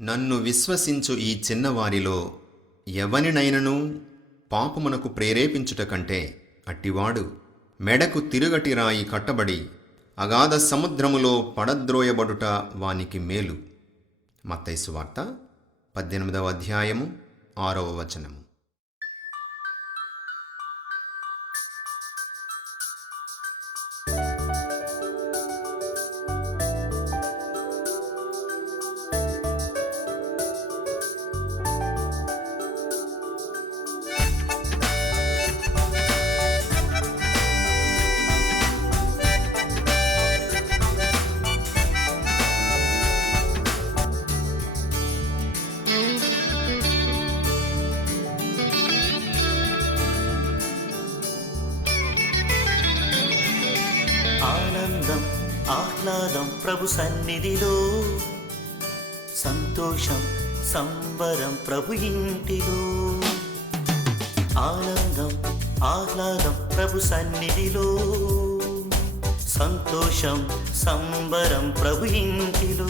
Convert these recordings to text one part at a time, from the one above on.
నన్ను విశ్వసించు ఈ చిన్నవారిలో ఎవనినైనను పాపమునకు ప్రేరేపించుట కంటే అట్టివాడు. మెడకు తిరుగటి రాయి కట్టబడి అగాధ సముద్రములో పడద్రోయబడుట వానికి మేలు. మత్తైసు వార్త పద్దెనిమిదవ అధ్యాయము ఆరవ వచనము. ఆనందం ఆహ్లాదం ప్రభు సన్నిధిలో. సంతోషం సంబరం ప్రభు ఇంటిలో. ఆనందం ఆహ్లాదం ప్రభు సన్నిధిలో. సంతోషం సంబరం ప్రభు ఇంటిలో.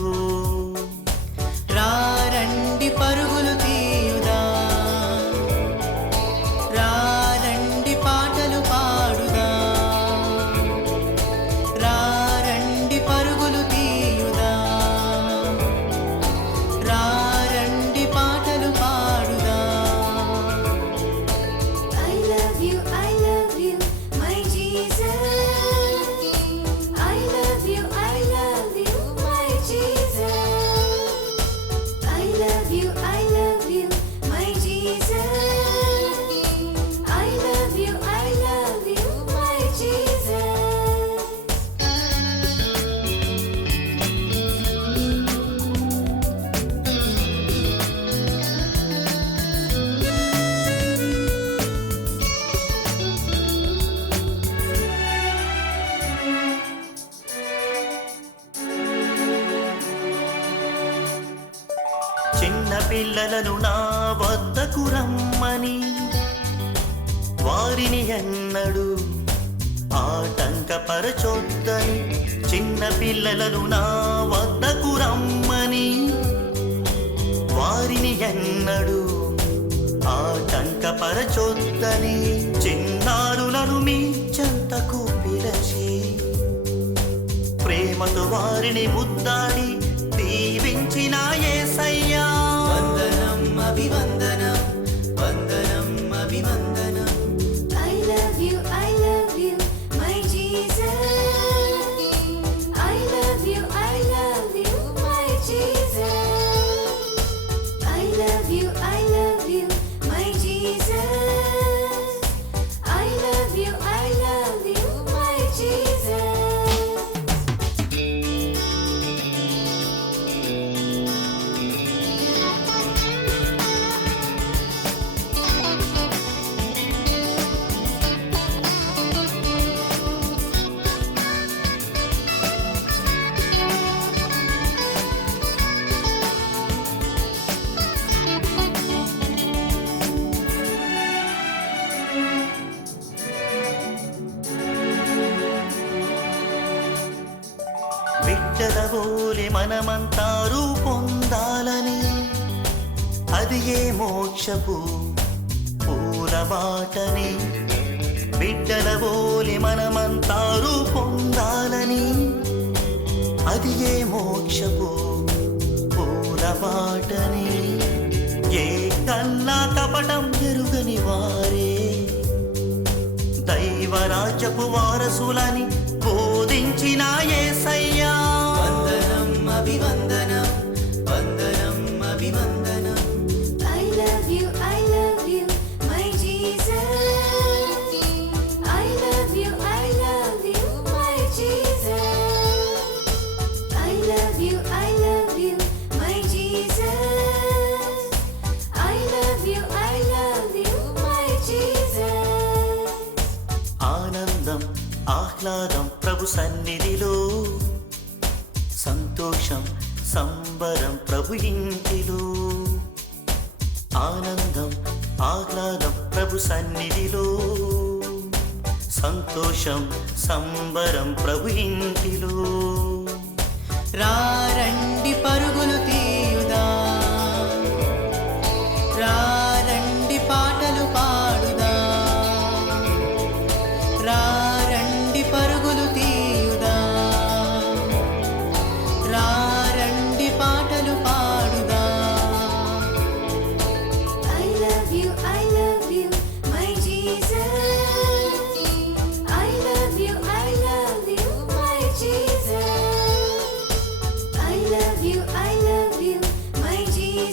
పిల్లలను నా వద్దకు రమ్మని. వారిని ఎన్నడు ఆటంకపరచొద్దని. చిన్న పిల్లలను నా వద్దకు రమ్మని. వారిని ఎన్నడు ఆటంకపరచొద్దని. చిన్నారులను మీ చెంతకు పిలచి. ప్రేమతో వారిని ముద్దాడి బిడ్డల ఓలే మనమంతారు పొందాలని అది ఏ మోక్షపు పూలబాటని బిడ్డల ఓలే మనమంతారు పొందాలని అది ఏ మోక్షపు పూలబాటని ఏ కన్నా కపటం ఎరుగని వారే. దైవరాజ్యపు వారసులని బోధించిన ఏ సై అభివందనం వందనం అభివందనం I love you I love you my Jesus I love you I love you my Jesus I love you I love you my Jesus I love you I love you my Jesus ఆనందం ఆహ్లాదం ప్రభు సన్నిధిలో సంతోషం సంబరం ప్రభు ఇంటిలో. ఆనందం ఆహ్లాదం ప్రభు సన్నిధిలో. సంతోషం సంబరం ప్రభు ఇంటిలో.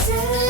见